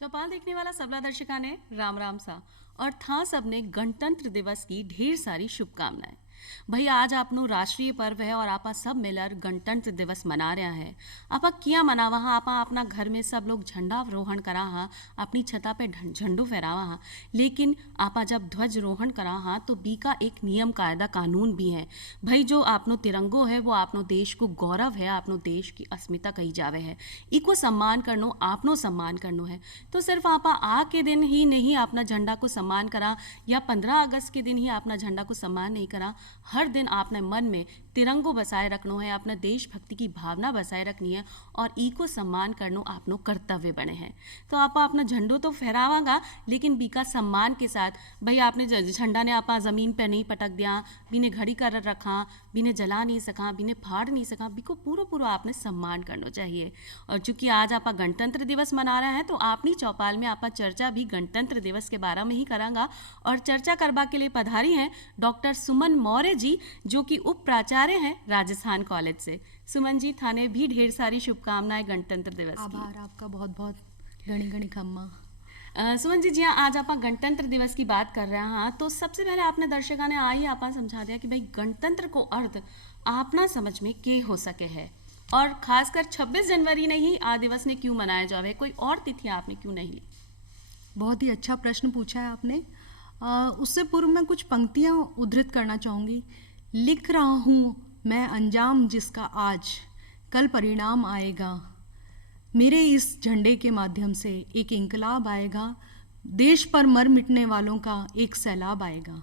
चौपाल देखने वाला सबला दर्शका ने राम राम सा और था सबने गणतंत्र दिवस की ढेर सारी शुभकामनाएं। भैया आज आपनो राष्ट्रीय पर्व है और आपा सब मिलर गणतंत्र दिवस मना रहा है। आपा किया मनावा हा, आपा अपना घर में सब लोग झंडा रोहण करा हा, अपनी छता पे झंडू फहरावा हा, लेकिन आपा जब ध्वज रोहण करा हा तो बी का एक नियम कायदा कानून भी है। भाई जो आपनो तिरंगो है वो आपनो देश को गौरव है, आपनो देश की अस्मिता कही जावे है, इको सम्मान करनो आपनो सम्मान करनो है। तो सिर्फ आपा आ के दिन ही नहीं अपना झंडा को सम्मान करा या 15 अगस्त के दिन ही अपना झंडा को सम्मान नहीं करा, हर दिन आपने मन में तिरंगो बसाए रखनो है, अपना देशभक्ति की भावना बसाए रखनी है और ई को सम्मान करनो आपनो कर्तव्य बने हैं। तो आपा अपना झंडो तो फहरावागा लेकिन बीका सम्मान के साथ। भाई आपने झंडा ने आपा ज़मीन पर नहीं पटक दिया, बीने घड़ी कर रखा, बीने जला नहीं सका, बीने फाड़ नहीं सका, बीको पूरा पूरा आपने सम्मान करना चाहिए। और चूंकि आज आपा गणतंत्र दिवस मना रहा है तो आपनी चौपाल में आपा चर्चा भी गणतंत्र दिवस के बारे में ही करांगा। और चर्चा करवा के लिए पधारी हैं डॉक्टर सुमन मौर्य जी, जो कि उप प्राचार्य हैं राजस्थान कॉलेज से। सुमन जी, थाने भी ढेर सारी शुभकामनाएं गणतंत्र दिवस की। आभार आपका बहुत बहुत, घणी घणी खम्मा। सुमन जी, जिया आज आप गणतंत्र दिवस की बात कर रहे हैं तो सबसे पहले आपने दर्शकों ने आई आप समझा दिया कि भाई गणतंत्र को अर्थ आपना समझ में के हो सके है और खासकर 26 जनवरी ने ही आ दिवस ने क्यों मनाया जावे, कोई और तिथि आपने क्यों नहीं ली? बहुत ही अच्छा प्रश्न पूछा है आपने। उससे पूर्व मैं कुछ पंक्तियाँ उद्धृत करना चाहूँगी। लिख रहा हूँ मैं अंजाम जिसका आज, कल परिणाम आएगा। मेरे इस झंडे के माध्यम से एक इंकलाब आएगा, देश पर मर मिटने वालों का एक सैलाब आएगा।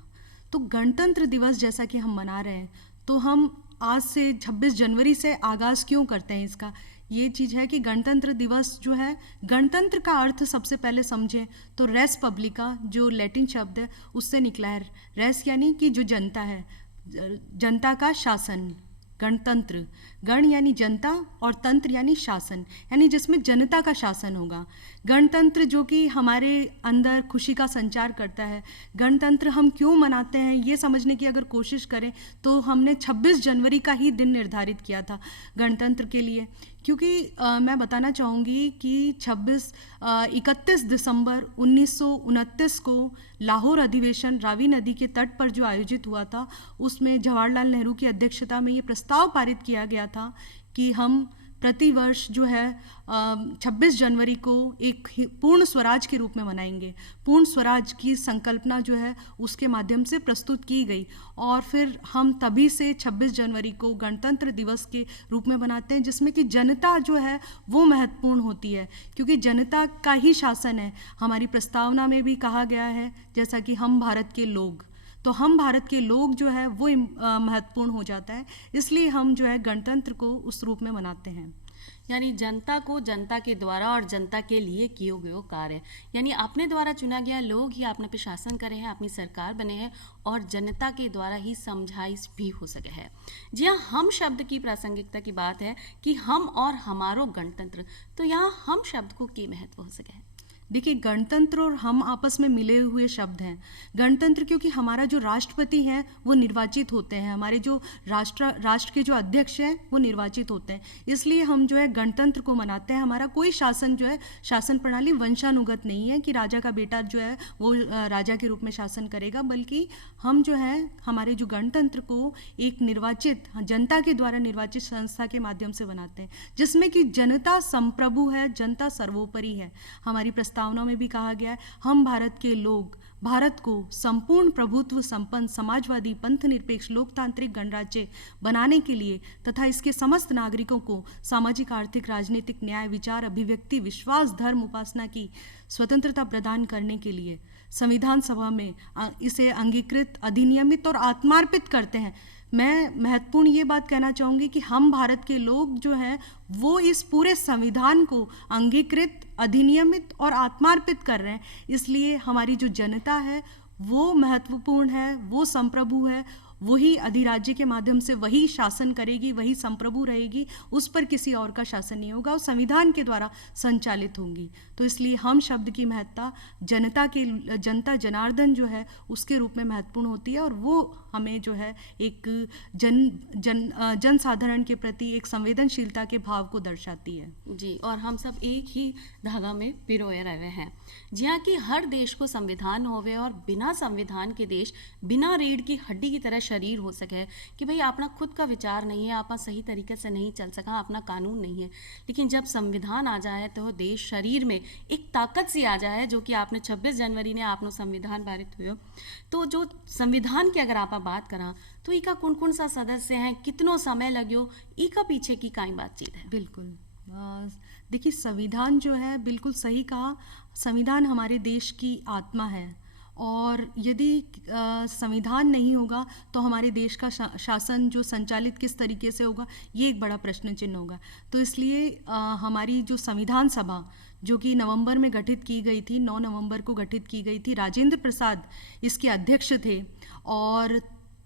तो गणतंत्र दिवस जैसा कि हम मना रहे हैं तो हम आज से 26 जनवरी से आगाज़ क्यों करते हैं इसका, ये चीज़ है कि गणतंत्र दिवस जो है, गणतंत्र का अर्थ सबसे पहले समझें तो रेस पब्लिका जो लैटिन शब्द है उससे निकला है। रेस यानी कि जो जनता है, जनता का शासन, गणतंत्र, गण यानी जनता और तंत्र यानी शासन, यानी जिसमें जनता का शासन होगा। गणतंत्र जो कि हमारे अंदर खुशी का संचार करता है। गणतंत्र हम क्यों मनाते हैं ये समझने की अगर कोशिश करें तो हमने 26 जनवरी का ही दिन निर्धारित किया था गणतंत्र के लिए, क्योंकि मैं बताना चाहूँगी कि 31 दिसंबर 1929 को लाहौर अधिवेशन रावी नदी के तट पर जो आयोजित हुआ था उसमें जवाहरलाल नेहरू की अध्यक्षता में ये प्रस्ताव पारित किया गया था कि हम प्रतिवर्ष जो है 26 जनवरी को एक पूर्ण स्वराज के रूप में मनाएंगे। पूर्ण स्वराज की संकल्पना जो है उसके माध्यम से प्रस्तुत की गई और फिर हम तभी से 26 जनवरी को गणतंत्र दिवस के रूप में मनाते हैं, जिसमें कि जनता जो है वो महत्वपूर्ण होती है, क्योंकि जनता का ही शासन है। हमारी प्रस्तावना में भी कहा गया है जैसा कि हम भारत के लोग, तो हम भारत के लोग जो है वो महत्वपूर्ण हो जाता है, इसलिए हम जो है गणतंत्र को उस रूप में मनाते हैं। यानी जनता को जनता के द्वारा और जनता के लिए किए गए कार्य, यानी अपने द्वारा चुना गया लोग ही अपने पे शासन करे हैं, अपनी सरकार बने हैं और जनता के द्वारा ही समझाइश भी हो सके है। जी हाँ, हम शब्द की प्रासंगिकता की बात है कि हम और हमारो गणतंत्र, तो यहाँ हम शब्द को क्या महत्व हो सके है? देखिए, गणतंत्र और हम आपस में मिले हुए शब्द हैं। गणतंत्र क्योंकि हमारा जो राष्ट्रपति हैं वो निर्वाचित होते हैं, हमारे जो राष्ट्र के जो अध्यक्ष हैं वो निर्वाचित होते हैं, इसलिए हम जो है गणतंत्र को मनाते हैं। हमारा कोई शासन जो है, शासन प्रणाली वंशानुगत नहीं है कि राजा का बेटा जो है वो राजा के रूप में शासन करेगा, बल्कि हम जो है हमारे जो गणतंत्र को एक निर्वाचित, जनता के द्वारा निर्वाचित संस्था के माध्यम से बनाते हैं, जिसमें कि जनता संप्रभु है, जनता सर्वोपरि है। हमारी प्रस्तावना में भी कहा गया है, हम भारत के लोग भारत को संपूर्ण प्रभुत्व संपन्न समाजवादी पंथ निरपेक्ष लोकतांत्रिक गणराज्य बनाने के लिए तथा इसके समस्त नागरिकों को सामाजिक आर्थिक राजनीतिक न्याय विचार अभिव्यक्ति विश्वास धर्म उपासना की स्वतंत्रता प्रदान करने के लिए संविधान सभा में इसे अंगीकृत अधिनियमित और आत्मार्पित करते हैं। मैं महत्वपूर्ण ये बात कहना चाहूँगी कि हम भारत के लोग जो हैं वो इस पूरे संविधान को अंगीकृत अधिनियमित और आत्मार्पित कर रहे हैं, इसलिए हमारी जो जनता है वो महत्वपूर्ण है, वो संप्रभु है वही अधिराज्य के माध्यम से वही शासन करेगी, वही संप्रभु रहेगी, उस पर किसी और का शासन नहीं होगा और संविधान के द्वारा संचालित होंगी। तो इसलिए हम शब्द की महत्ता जनता जनार्दन जो है उसके रूप में महत्वपूर्ण होती है और वो हमें जो है एक जन साधारण के प्रति एक संवेदनशीलता के भाव को दर्शाती है। जी, और हम सब एक ही धागा में पिरोए रहे हैं। जिहाँ कि हर देश को संविधान होवे और बिना संविधान के देश बिना रीढ़ की हड्डी की तरह शरीर हो सके कि भाई अपना खुद का विचार नहीं है, आपा सही तरीके से नहीं चल सका, अपना कानून नहीं है। लेकिन जब संविधान आ जाए तो देश शरीर में एक ताकत सी आ जाए, जो कि आपने 26 जनवरी ने आपनो संविधान पारित हुए। तो जो संविधान की अगर आप बात करा तो इका कौन सा सदस्य हैं, कितनो समय लग्यो, इका पीछे की काई बातचीत है? बिल्कुल, देखिए संविधान जो है, बिल्कुल सही कहा, संविधान हमारे देश की आत्मा है और यदि संविधान नहीं होगा तो हमारे देश का शासन जो संचालित किस तरीके से होगा, ये एक बड़ा प्रश्न चिन्ह होगा। तो इसलिए हमारी जो संविधान सभा जो कि नवंबर में गठित की गई थी, 9 नवंबर को गठित की गई थी, राजेंद्र प्रसाद इसके अध्यक्ष थे और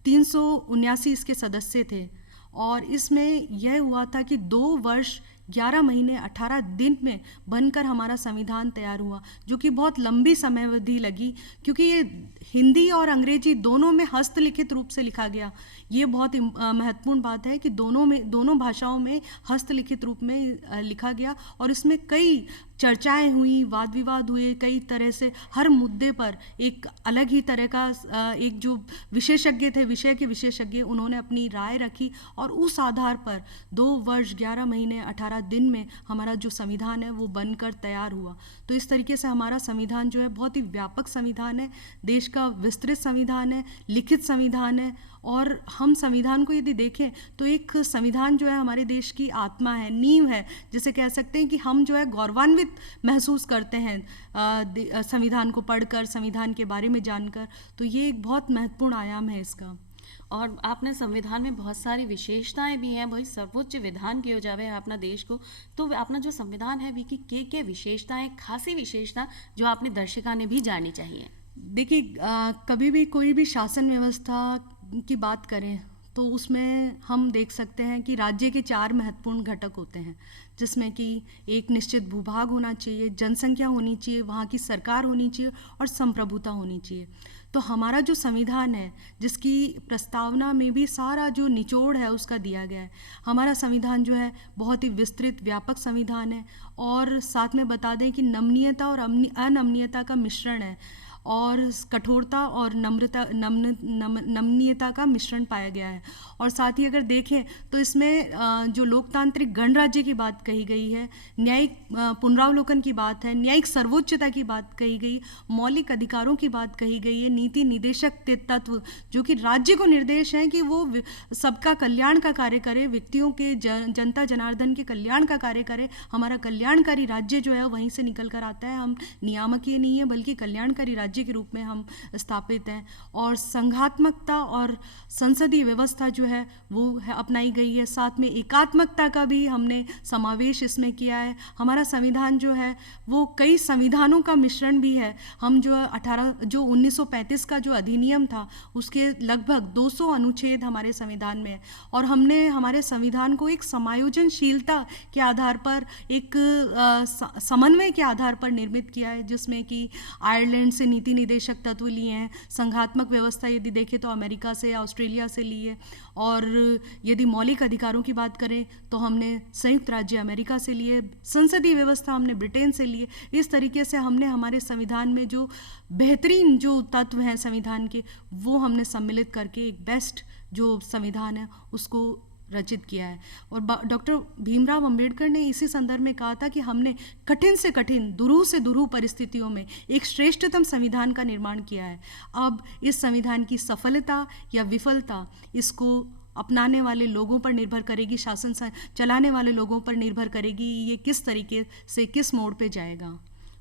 379 इसके सदस्य थे और इसमें यह हुआ था कि 2 वर्ष 11 महीने 18 दिन में बनकर हमारा संविधान तैयार हुआ, जो कि बहुत लंबी समयावधि लगी क्योंकि ये हिंदी और अंग्रेजी दोनों में हस्तलिखित रूप से लिखा गया। ये बहुत महत्वपूर्ण बात है कि दोनों भाषाओं में हस्तलिखित रूप में लिखा गया और इसमें कई चर्चाएं हुई, वाद विवाद हुए, कई तरह से हर मुद्दे पर एक अलग ही तरह का एक जो विशेषज्ञ थे, विषय के विशेषज्ञ, उन्होंने अपनी राय रखी और उस आधार पर 2 वर्ष 11 महीने 18 दिन में हमारा जो संविधान है वो बनकर तैयार हुआ। तो इस तरीके से हमारा संविधान जो है बहुत ही व्यापक संविधान है, देश का विस्तृत संविधान है, लिखित संविधान है और हम संविधान को यदि देखें तो एक संविधान जो है हमारे देश की आत्मा है, नींव है, जिसे कह सकते हैं कि हम जो है गौरवान्वित महसूस करते हैं संविधान को पढ़कर, संविधान के बारे में जानकर। तो ये एक बहुत महत्वपूर्ण आयाम है इसका। और आपने संविधान में बहुत सारी विशेषताएं भी हैं, वही सर्वोच्च विधान किया जावे है अपना देश को। तो अपना जो संविधान है विकी के विशेषताएं, खासी विशेषता जो आपने दर्शका ने भी जाननी चाहिए? देखिए, कभी भी कोई भी शासन व्यवस्था की बात करें तो उसमें हम देख सकते हैं कि राज्य के 4 महत्वपूर्ण घटक होते हैं, जिसमें कि एक निश्चित भूभाग होना चाहिए, जनसंख्या होनी चाहिए, वहाँ की सरकार होनी चाहिए और संप्रभुता होनी चाहिए। तो हमारा जो संविधान है, जिसकी प्रस्तावना में भी सारा जो निचोड़ है उसका दिया गया है, हमारा संविधान जो है बहुत ही विस्तृत व्यापक संविधान है और साथ में बता दें कि नमनीयता और अनमनीयता का मिश्रण है और कठोरता और नमनीयता का मिश्रण पाया गया है। और साथ ही अगर देखें तो इसमें जो लोकतांत्रिक गणराज्य की बात कही गई है, न्यायिक पुनरावलोकन की बात है, न्यायिक सर्वोच्चता की बात कही गई, मौलिक अधिकारों की बात कही गई है, नीति निदेशक तत्व जो कि राज्य को निर्देश है कि वो सबका कल्याण का कार्य करे, व्यक्तियों के जनता जनार्दन के कल्याण का कार्य करे। हमारा कल्याणकारी राज्य जो है वहीं से निकल कर आता है, हम नियामकीय नहीं है बल्कि कल्याणकारी राज्य के रूप में हम स्थापित हैं। और संघात्मकता और संसदीय व्यवस्था जो है वो है अपनाई गई है, साथ में एकात्मकता का भी हमने समावेश इसमें किया है। हमारा संविधान जो है वो कई संविधानों का मिश्रण भी है। हम जो 1935 का जो अधिनियम था उसके लगभग 200 अनुच्छेद हमारे संविधान में है और हमने हमारे संविधान को एक समायोजनशीलता के आधार पर, एक समन्वय के आधार पर निर्मित किया है, जिसमें कि आयरलैंड से नीति निदेशक तत्व लिए हैं, संघात्मक व्यवस्था यदि देखें तो अमेरिका से, ऑस्ट्रेलिया से लिए, और यदि मौलिक अधिकारों की बात करें तो हमने संयुक्त राज्य अमेरिका से लिए, संसदीय व्यवस्था हमने ब्रिटेन से लिए। इस तरीके से हमने हमारे संविधान में जो बेहतरीन जो तत्व हैं संविधान के, वो हमने सम्मिलित करके एक बेस्ट जो संविधान है उसको रचित किया है। और डॉक्टर भीमराव अंबेडकर ने इसी संदर्भ में कहा था कि हमने कठिन से कठिन, दुरूह से दुरूह परिस्थितियों में एक श्रेष्ठतम संविधान का निर्माण किया है। अब इस संविधान की सफलता या विफलता इसको अपनाने वाले लोगों पर निर्भर करेगी, शासन चलाने वाले लोगों पर निर्भर करेगी, ये किस तरीके से किस मोड़ पे जाएगा।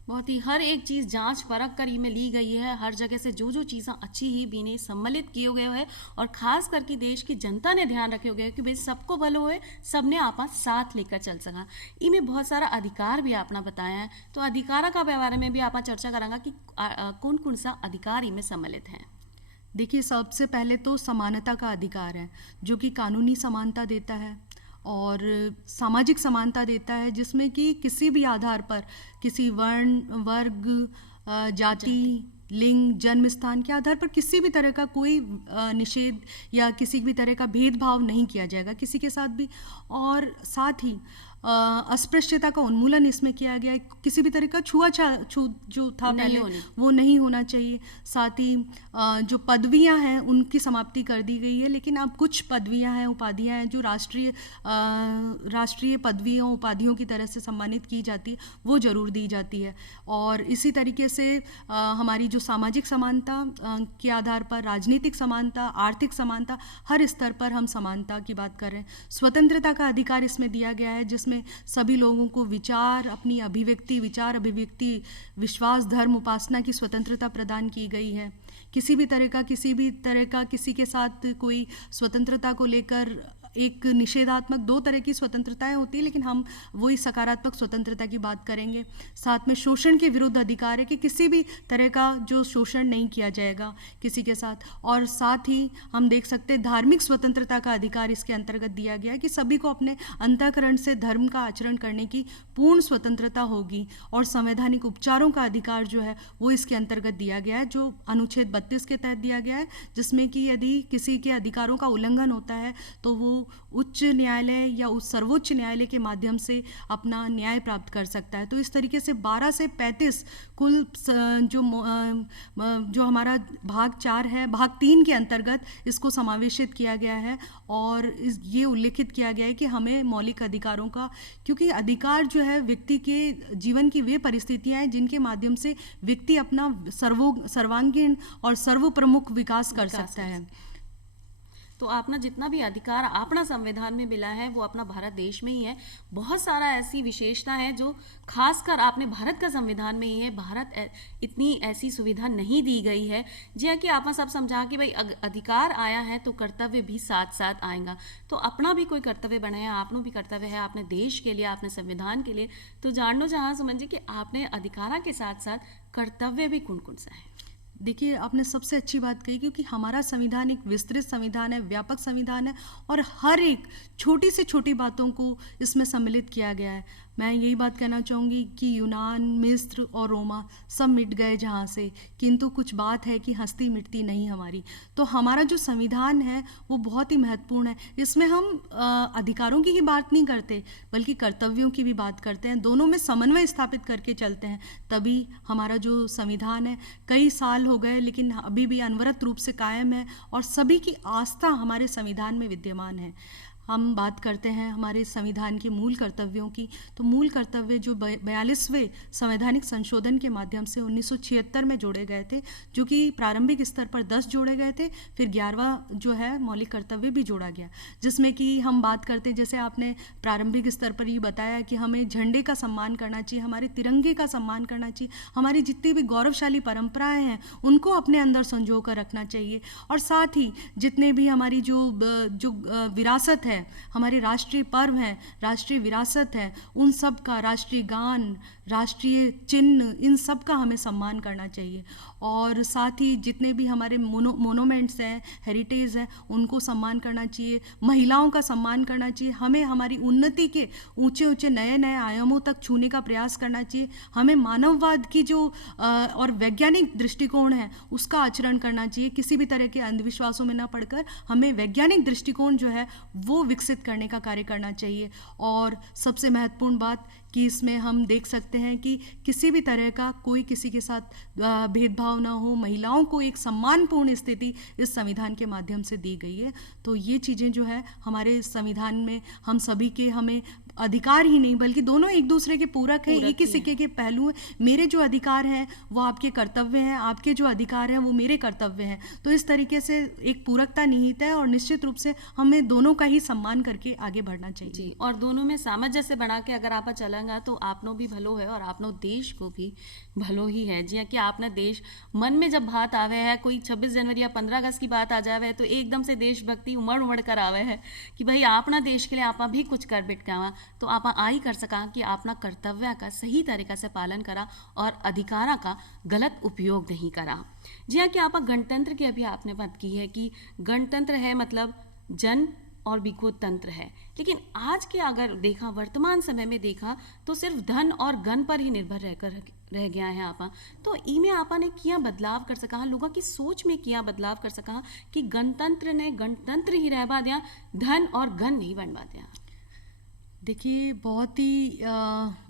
बहुत ही हर एक चीज़ जांच परख कर में ली गई है, हर जगह से जो चीज़ें अच्छी ही बीने सम्मिलित किए गए हैं और ख़ास करके देश की जनता ने ध्यान रखे हुए कि भाई सबको भलो है, सबने आपा साथ लेकर चल सका। इनमें बहुत सारा अधिकार भी आपने बताया है, तो अधिकारों का बारे में भी आप चर्चा करांगा कि कौन कौन सा अधिकार इनमें सम्मिलित हैं। देखिए, सबसे पहले तो समानता का अधिकार है, जो कि कानूनी समानता देता है और सामाजिक समानता देता है, जिसमें कि किसी भी आधार पर किसी वर्ण, वर्ग, जाति, लिंग, जन्म स्थान के आधार पर किसी भी तरह का कोई निषेध या किसी भी तरह का भेदभाव नहीं किया जाएगा किसी के साथ भी। और साथ ही अस्पृश्यता का उन्मूलन इसमें किया गया है। किसी भी तरह का छूत जो था पहले वो नहीं होना चाहिए। साथ ही जो पदवियां हैं उनकी समाप्ति कर दी गई है, लेकिन अब कुछ पदवियां हैं, उपाधियां हैं जो राष्ट्रीय पदवियों उपाधियों की तरह से सम्मानित की जाती है, वो जरूर दी जाती है। और इसी तरीके से हमारी जो सामाजिक समानता के आधार पर राजनीतिक समानता, आर्थिक समानता, हर स्तर पर हम समानता की बात कर रहे हैं। स्वतंत्रता का अधिकार इसमें दिया गया है, जिसमें सभी लोगों को अपनी अभिव्यक्ति, विश्वास, धर्म, उपासना की स्वतंत्रता प्रदान की गई है। किसी भी तरह का किसी के साथ कोई स्वतंत्रता को लेकर एक निषेधात्मक, दो तरह की स्वतंत्रताएं होती है, लेकिन हम वही सकारात्मक स्वतंत्रता की बात करेंगे। साथ में शोषण के विरुद्ध अधिकार है कि किसी भी तरह का जो शोषण नहीं किया जाएगा किसी के साथ। और साथ ही हम देख सकते हैं धार्मिक स्वतंत्रता का अधिकार इसके अंतर्गत दिया गया है कि सभी को अपने अंतःकरण से धर्म का आचरण करने की पूर्ण स्वतंत्रता होगी। और संवैधानिक उपचारों का अधिकार जो है वो इसके अंतर्गत दिया गया है, जो अनुच्छेद 32 के तहत दिया गया है, जिसमें कि यदि किसी के अधिकारों का उल्लंघन होता है तो वो उच्च न्यायालय या उस सर्वोच्च न्यायालय के माध्यम से अपना न्याय प्राप्त कर सकता है। तो इस तरीके से 12 से 35 कुल जो हमारा भाग 4 है, भाग 3 के अंतर्गत इसको समावेशित किया गया है। और ये उल्लेखित किया गया है कि हमें मौलिक अधिकारों का, क्योंकि अधिकार जो है व्यक्ति के जीवन की वे परिस्थितियां हैं जिनके माध्यम से व्यक्ति अपना सर्वांगीण और सर्वप्रमुख विकास कर सकता है। तो अपना जितना भी अधिकार अपना संविधान में मिला है वो अपना भारत देश में ही है। बहुत सारा ऐसी विशेषता है जो खासकर आपने भारत का संविधान में ही है। भारत इतनी ऐसी सुविधा नहीं दी गई है जी कि आप सब समझा कि भाई अधिकार आया है तो कर्तव्य भी साथ साथ आएगा। तो अपना भी कोई कर्तव्य बने है, आपनो भी कर्तव्य है अपने देश के लिए, अपने संविधान के लिए। तो जानना जहाँ समझिए कि आपने अधिकारा के साथ साथ कर्तव्य भी कौन कौन सा है। देखिए, आपने सबसे अच्छी बात कही, क्योंकि हमारा संविधान एक विस्तृत संविधान है, व्यापक संविधान है, और हर एक छोटी से छोटी बातों को इसमें सम्मिलित किया गया है। मैं यही बात कहना चाहूँगी कि यूनान, मिस्र और रोमा सब मिट गए जहाँ से, किंतु कुछ बात है कि हस्ती मिटती नहीं हमारी। तो हमारा जो संविधान है वो बहुत ही महत्वपूर्ण है। इसमें हम अधिकारों की ही बात नहीं करते बल्कि कर्तव्यों की भी बात करते हैं। दोनों में समन्वय स्थापित करके चलते हैं, तभी हमारा जो संविधान है, कई साल हो गए लेकिन अभी भी अनवरत रूप से कायम है और सभी की आस्था हमारे संविधान में विद्यमान है। हम बात करते हैं हमारे संविधान के मूल कर्तव्यों की, तो मूल कर्तव्य जो 42वें संवैधानिक संशोधन के माध्यम से 1976 में जोड़े गए थे, जो कि प्रारंभिक स्तर पर 10 जोड़े गए थे, फिर 11वां जो है मौलिक कर्तव्य भी जोड़ा गया, जिसमें कि हम बात करते हैं, जैसे आपने प्रारंभिक स्तर पर ये बताया कि हमें झंडे का सम्मान करना चाहिए, हमारे तिरंगे का सम्मान करना चाहिए, हमारी जितनी भी गौरवशाली परंपराएं हैं उनको अपने अंदर संजो कर रखना चाहिए। और साथ ही जितने भी हमारी जो विरासत है, हमारे राष्ट्रीय पर्व हैं, राष्ट्रीय विरासत है, उन सब का, राष्ट्रीय गान, राष्ट्रीय चिन्ह, इन सब का हमें सम्मान करना चाहिए। और साथ ही जितने भी हमारे मोनूमेंट्स हैं, हेरिटेज हैं, उनको सम्मान करना चाहिए, महिलाओं का सम्मान करना चाहिए। हमें हमारी उन्नति के ऊंचे ऊंचे नए नए आयामों तक छूने का प्रयास करना चाहिए। हमें मानववाद की जो और वैज्ञानिक दृष्टिकोण है उसका आचरण करना चाहिए। किसी भी तरह के अंधविश्वासों में ना पड़कर हमें वैज्ञानिक दृष्टिकोण जो है वो विकसित करने का कार्य करना चाहिए। और सबसे महत्वपूर्ण बात कि इसमें हम देख सकते हैं कि किसी भी तरह का कोई किसी के साथ भेदभाव ना हो, महिलाओं को एक सम्मानपूर्ण स्थिति इस संविधान के माध्यम से दी गई है। तो ये चीज़ें जो है हमारे संविधान में हम सभी के, हमें अधिकार ही नहीं बल्कि दोनों एक दूसरे के पूरक हैं, एक ही सिक्के के पहलू हैं। मेरे जो अधिकार हैं वो आपके कर्तव्य हैं, आपके जो अधिकार हैं वो मेरे कर्तव्य हैं। तो इस तरीके से एक पूरकता निहित है और निश्चित रूप से हमें दोनों का ही सम्मान करके आगे बढ़ना चाहिए। जी, और दोनों में सामंजस्य बना के अगर आप चलेंगे तो आपनो भी भलो है और आपनो देश को भी भलो ही है। जी कि आपने देश मन में जब बात आवे है, कोई 26 जनवरी या 15 अगस्त की बात आ जावे तो एकदम से देशभक्ति उमड़ उमड़ कर आवे है कि भाई आपना देश के लिए आपा भी कुछ कर बिटकावा, तो आपा आ ही कर सका कि आपना कर्तव्य का सही तरीका से पालन करा और अधिकारा का गलत उपयोग नहीं करा। जी हाँ कि आपा गणतंत्र की अभी आपने बात की है कि गणतंत्र है मतलब जन और बिको तंत्र है, लेकिन आज के अगर देखा वर्तमान समय में देखा तो सिर्फ धन और गन पर ही निर्भर रह गया है आपा। तो इमें आपा ने किया बदलाव कर सका, लोगों की सोच में किया बदलाव कर सका कि गणतंत्र ने गणतंत्र ही रहबा दिया, धन और गन नहीं बनवा दिया। देखिए, बहुत ही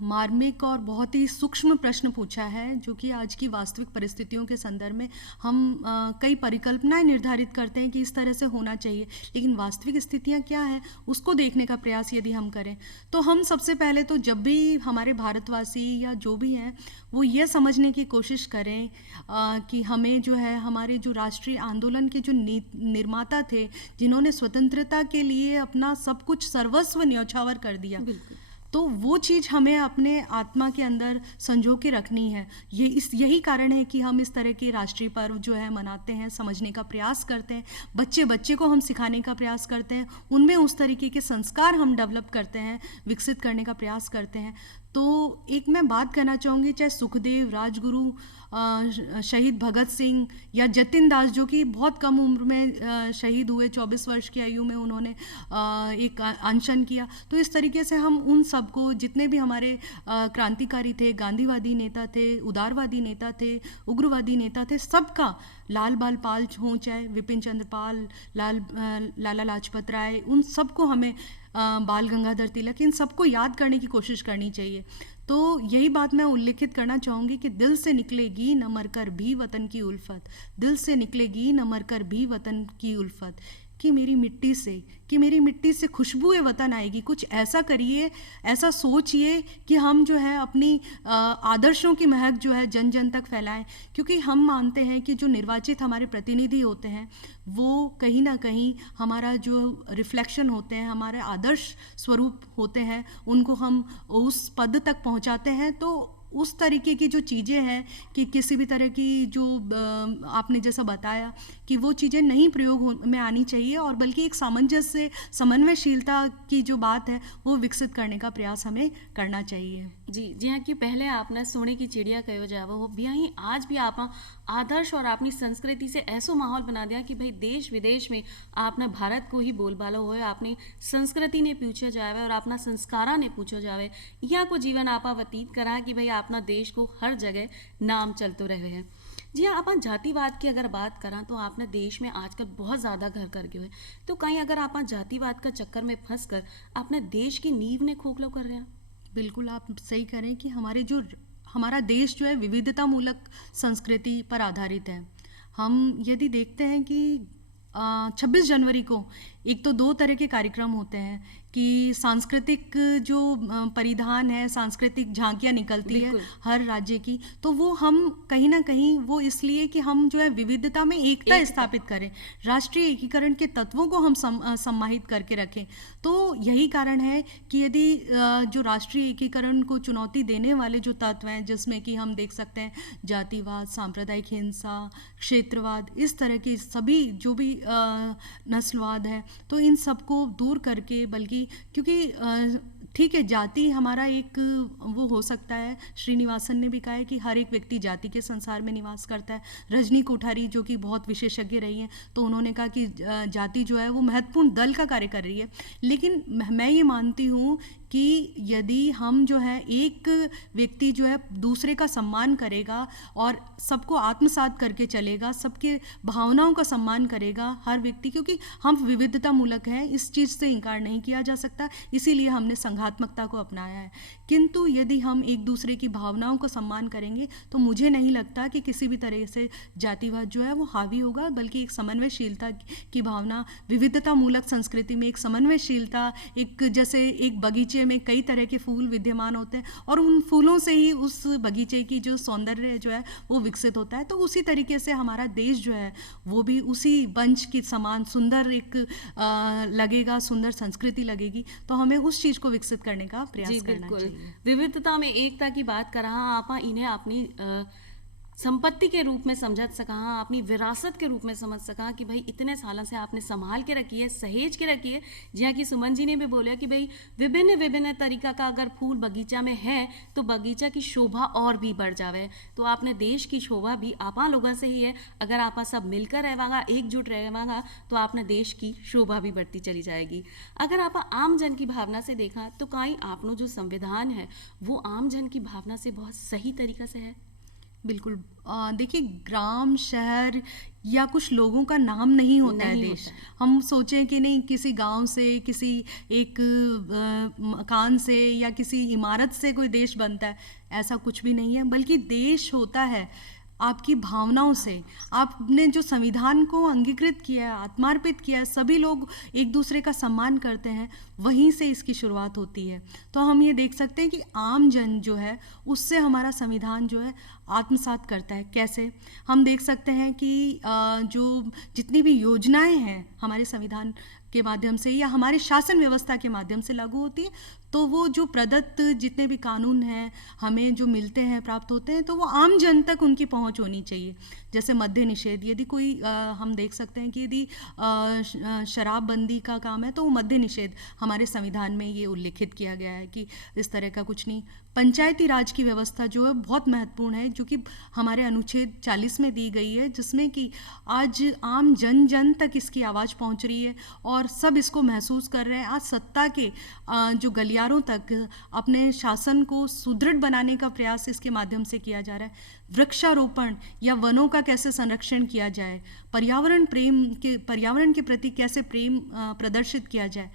मार्मिक और बहुत ही सूक्ष्म प्रश्न पूछा है, जो कि आज की वास्तविक परिस्थितियों के संदर्भ में हम कई परिकल्पनाएं निर्धारित करते हैं कि इस तरह से होना चाहिए, लेकिन वास्तविक स्थितियां क्या है उसको देखने का प्रयास यदि हम करें तो हम सबसे पहले तो जब भी हमारे भारतवासी या जो भी हैं वो ये समझने की कोशिश करें कि हमें जो है हमारे जो राष्ट्रीय आंदोलन के जो निर्माता थे, जिन्होंने स्वतंत्रता के लिए अपना सब कुछ सर्वस्व न्यौछावर कर दिया, तो वो चीज़ हमें अपने आत्मा के अंदर संजो के रखनी है। यही कारण है कि हम इस तरह के राष्ट्रीय पर्व जो है मनाते हैं, समझने का प्रयास करते हैं, बच्चे को हम सिखाने का प्रयास करते हैं, उनमें उस तरीके के संस्कार हम डेवलप करते हैं, विकसित करने का प्रयास करते हैं। तो एक मैं बात करना चाहूँगी, चाहे सुखदेव, राजगुरु, शहीद भगत सिंह या जतिन दास, जो कि बहुत कम उम्र में शहीद हुए, 24 वर्ष की आयु में उन्होंने एक अनशन किया। तो इस तरीके से हम उन सबको, जितने भी हमारे क्रांतिकारी थे, गांधीवादी नेता थे, उदारवादी नेता थे, उग्रवादी नेता थे, सबका, लाल बाल पाल हों चाहे विपिन चंद्र पाल, लाला लाजपत राय, उन सबको हमें बाल गंगाधर तिलक, इन सबको याद करने की कोशिश करनी चाहिए। तो यही बात मैं उल्लेखित करना चाहूँगी कि दिल से निकलेगी न मरकर भी वतन की उल्फत, दिल से निकलेगी न मरकर भी वतन की उल्फत, कि मेरी मिट्टी से खुशबू वतन आएगी। कुछ ऐसा करिए, ऐसा सोचिए कि हम जो है अपनी आदर्शों की महक जो है जन जन तक फैलाएं, क्योंकि हम मानते हैं कि जो निर्वाचित हमारे प्रतिनिधि होते हैं वो कहीं ना कहीं हमारा जो रिफ्लेक्शन होते हैं, हमारे आदर्श स्वरूप होते हैं, उनको हम उस पद तक पहुंचाते हैं। तो उस तरीके की जो चीज़ें हैं कि किसी भी तरह की जो आपने जैसा बताया कि वो चीज़ें नहीं प्रयोग में आनी चाहिए, और बल्कि एक सामंजस्य, समन्वयशीलता की जो बात है वो विकसित करने का प्रयास हमें करना चाहिए। जी हाँ कि पहले आपने सोने की चिड़िया कहो जावो हो, भी आज भी आप आदर्श और अपनी संस्कृति से ऐसो माहौल बना दिया कि भाई देश विदेश में आपने भारत को ही बोलबालो हो, अपनी संस्कृति ने पूछा जावे और अपना संस्कारा ने पूछो जावे, यहाँ को जीवन आपा व्यतीत करा कि भाई अपना देश को हर जगह नाम चलते रहे हैं। जी हाँ, आप जातिवाद की अगर बात करा तो आपने देश में आजकल बहुत ज़्यादा घर कर गए, तो कहीं अगर आप जातिवाद का चक्कर में फंस कर अपने देश की नींव ने खोखलो कर रहे हैं। बिल्कुल आप सही करें कि हमारा देश जो है विविधता मूलक संस्कृति पर आधारित है। हम यदि देखते हैं कि 26 जनवरी को एक तो 2 तरह के कार्यक्रम होते हैं कि सांस्कृतिक जो परिधान है, सांस्कृतिक झांकियाँ निकलती है हर राज्य की, तो वो हम कहीं ना कहीं वो इसलिए कि हम जो है विविधता में एकता स्थापित करें, राष्ट्रीय एकीकरण के तत्वों को हम सम्माहित करके रखें। तो यही कारण है कि यदि जो राष्ट्रीय एकीकरण को चुनौती देने वाले जो तत्व हैं, जिसमें कि हम देख सकते हैं जातिवाद, सांप्रदायिक हिंसा, क्षेत्रवाद, इस तरह के सभी जो भी नस्लवाद है, तो इन सबको दूर करके, बल्कि क्योंकि ठीक है, जाति हमारा एक वो हो सकता है, श्रीनिवासन ने भी कहा है कि हर एक व्यक्ति जाति के संसार में निवास करता है। रजनी कोठारी जो कि बहुत विशेषज्ञ रही हैं, तो उन्होंने कहा कि जाति जो है वो महत्वपूर्ण दल का कार्य कर रही है। लेकिन मैं ये मानती हूँ कि यदि हम जो है एक व्यक्ति जो है दूसरे का सम्मान करेगा और सबको आत्मसात करके चलेगा, सबके भावनाओं का सम्मान करेगा हर व्यक्ति, क्योंकि हम विविधता मूलक हैं, इस चीज़ से इनकार नहीं किया जा सकता, इसीलिए हमने संघात्मकता को अपनाया है। किंतु यदि हम एक दूसरे की भावनाओं को सम्मान करेंगे तो मुझे नहीं लगता कि किसी भी तरह से जातिवाद जो है वो हावी होगा, बल्कि एक समन्वयशीलता की भावना, विविधता मूलक संस्कृति में एक समन्वयशीलता, एक जैसे एक बगीचे बगीचे में कई तरह के फूल विद्यमान होते हैं और उन फूलों से ही उस बगीचे की जो सौंदर्य जो है वो विकसित होता है। तो उसी तरीके से हमारा देश जो है वो भी उसी वंश के समान सुंदर एक लगेगा, सुंदर संस्कृति लगेगी। तो हमें उस चीज़ को विकसित करने का जी प्रयास करना बिल्कुल। चाहिए। विविधता में एकता की बात कर रहा आप इन्हें अपनी संपत्ति के रूप में समझ सका, अपनी विरासत के रूप में समझ सका कि भाई इतने सालों से आपने संभाल के रखी है, सहेज के रखी है। जिया कि सुमन जी ने भी बोला कि भाई विभिन्न विभिन्न तरीका का अगर फूल बगीचा में है तो बगीचा की शोभा और भी बढ़ जावे। तो आपने देश की शोभा भी आपा लोगों से ही है। अगर आपा सब मिलकर रहेगा, एकजुट रहेगा, तो आपने देश की शोभा भी बढ़ती चली जाएगी। अगर आप आम जन की भावना से देखा तो कहीं आपनो जो संविधान है वो आम जन की भावना से बहुत सही तरीका से है। बिल्कुल। देखिए, ग्राम, शहर या कुछ लोगों का नाम नहीं होता है नहीं देश। होता है। हम सोचें कि नहीं, किसी गांव से, किसी एक मकान से या किसी इमारत से कोई देश बनता है, ऐसा कुछ भी नहीं है। बल्कि देश होता है आपकी भावनाओं से। आपने जो संविधान को अंगीकृत किया है, आत्मार्पित किया है, सभी लोग एक दूसरे का सम्मान करते हैं, वहीं से इसकी शुरुआत होती है। तो हम ये देख सकते हैं कि आम जन जो है उससे हमारा संविधान जो है आत्मसात करता है। कैसे? हम देख सकते हैं कि जो जितनी भी योजनाएं हैं हमारे संविधान के माध्यम से या हमारे शासन व्यवस्था के माध्यम से लागू होती है, तो वो जो प्रदत्त जितने भी कानून हैं हमें जो मिलते हैं, प्राप्त होते हैं, तो वो आम जन तक उनकी पहुंच होनी चाहिए। जैसे मद्य निषेध, यदि कोई हम देख सकते हैं कि यदि शराबबंदी का काम है तो वो मद्य निषेध हमारे संविधान में ये उल्लिखित किया गया है कि इस तरह का कुछ नहीं। पंचायती राज की व्यवस्था जो है बहुत महत्वपूर्ण है, जो कि हमारे अनुच्छेद 40 में दी गई है, जिसमें कि आज आम जन जन तक इसकी आवाज़ पहुंच रही है और सब इसको महसूस कर रहे हैं। आज सत्ता के जो गलियारों तक अपने शासन को सुदृढ़ बनाने का प्रयास इसके माध्यम से किया जा रहा है। वृक्षारोपण या वनों का कैसे संरक्षण किया जाए, पर्यावरण के प्रति कैसे प्रेम प्रदर्शित किया जाए,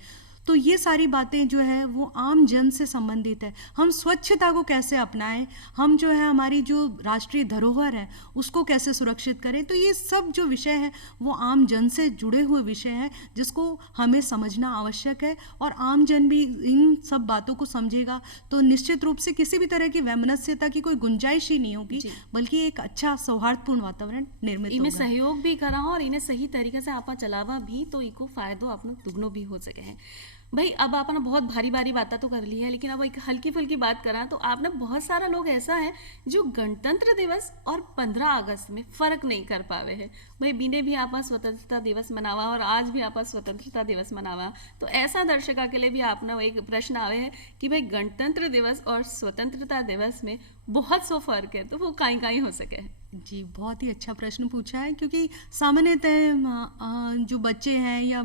तो ये सारी बातें जो है वो आम जन से संबंधित है। हम स्वच्छता को कैसे अपनाएं, हम जो है हमारी जो राष्ट्रीय धरोहर है उसको कैसे सुरक्षित करें, तो ये सब जो विषय हैं वो आम जन से जुड़े हुए विषय हैं जिसको हमें समझना आवश्यक है। और आम जन भी इन सब बातों को समझेगा तो निश्चित रूप से किसी भी तरह की वैमनस्यता की कोई गुंजाइश ही नहीं होगी, बल्कि एक अच्छा सौहार्दपूर्ण वातावरण निर्मित इन्हें होगा। सहयोग भी करा और इन्हें सही तरीके से आपा चलावा भी तो इको फायदो अपनो दुगनो भी हो सके हैं। भाई अब आपने बहुत भारी भारी बातें तो कर ली है, लेकिन अब एक हल्की फुल्की बात करा तो आपने बहुत सारा लोग ऐसा है जो गणतंत्र दिवस और 15 अगस्त में फर्क नहीं कर पावे है। भाई बीने भी आपा स्वतंत्रता दिवस मनावा और आज भी आपा स्वतंत्रता दिवस मनावा, तो ऐसा दर्शका के लिए भी आपने एक प्रश्न आवे है कि भाई गणतंत्र दिवस और स्वतंत्रता दिवस में बहुत सो फर्क है, तो वो काई काई हो सके है। जी, बहुत ही अच्छा प्रश्न पूछा है, क्योंकि सामान्यतः जो बच्चे हैं या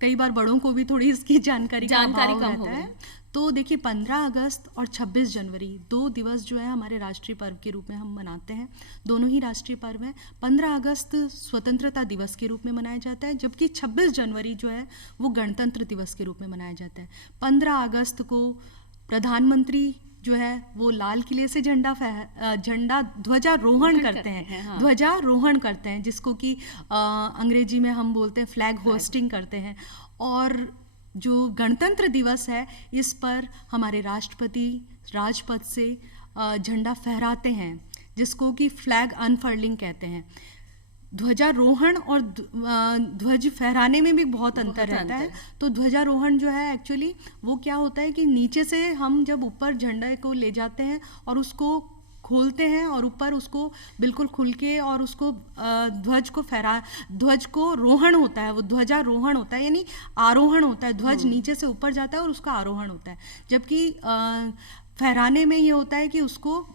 कई बार बड़ों को भी थोड़ी इसकी जानकारी का अभाव कम हो रहता गई। है। तो देखिए, 15 अगस्त और 26 जनवरी 2 दिवस जो है हमारे राष्ट्रीय पर्व के रूप में हम मनाते हैं। दोनों ही राष्ट्रीय पर्व हैं। 15 अगस्त स्वतंत्रता दिवस के रूप में मनाया जाता है, जबकि 26 जनवरी जो है वो गणतंत्र दिवस के रूप में मनाया जाता है। 15 अगस्त को प्रधानमंत्री जो है वो लाल किले से ध्वजारोहण करते हैं। हाँ। ध्वजारोहण करते हैं, जिसको कि अंग्रेजी में हम बोलते हैं फ्लैग होस्टिंग करते हैं। और जो गणतंत्र दिवस है इस पर हमारे राष्ट्रपति राजपथ से झंडा फहराते हैं, जिसको कि फ्लैग अनफर्लिंग कहते हैं। ध्वजारोहण और ध्वज फहराने में भी बहुत अंतर रहता है। तो ध्वजारोहण जो है एक्चुअली वो क्या होता है कि नीचे से हम जब ऊपर झंडे को ले जाते हैं और उसको खोलते हैं और ऊपर उसको बिल्कुल खुल के और उसको ध्वज को रोहण होता है, वो ध्वजारोहण होता है, यानी आरोहण होता है। ध्वज नीचे से ऊपर जाता है और उसका आरोहण होता है, जबकि फहराने में ये होता है कि उसको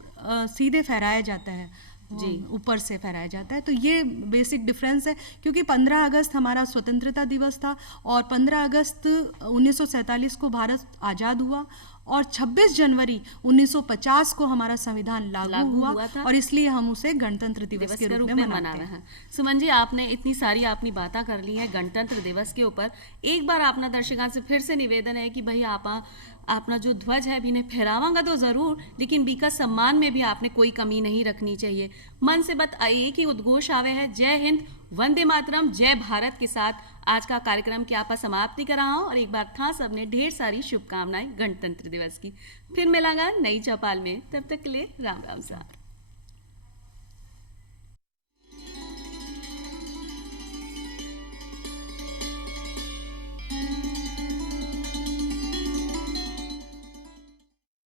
सीधे फहराया जाता है, जी, ऊपर से फहराया जाता है। तो ये बेसिक डिफरेंस है, क्योंकि 15 अगस्त हमारा स्वतंत्रता दिवस था और 15 अगस्त 1947 को भारत आज़ाद हुआ और 26 जनवरी 1950 को हमारा संविधान लागू हुआ था, और इसलिए हम उसे गणतंत्र दिवस के रूप में मनाते हैं। सुमन जी, आपने इतनी सारी अपनी बातें कर ली हैं गणतंत्र दिवस के ऊपर। एक बार आपने दर्शकों से फिर से निवेदन है कि भाई आप अपना जो ध्वज है भी ने फहरावांगा तो ज़रूर, लेकिन बीका सम्मान में भी आपने कोई कमी नहीं रखनी चाहिए। मन से बस एक ही उद्घोष आवे है, जय हिंद, वंदे मातरम, जय भारत के साथ आज का कार्यक्रम की आपा समाप्ति कर रहा हूँ। और एक बार था सबने ढेर सारी शुभकामनाएं गणतंत्र दिवस की। फिर मिलांगा नई चौपाल में, तब तक के लिए राम राम सा।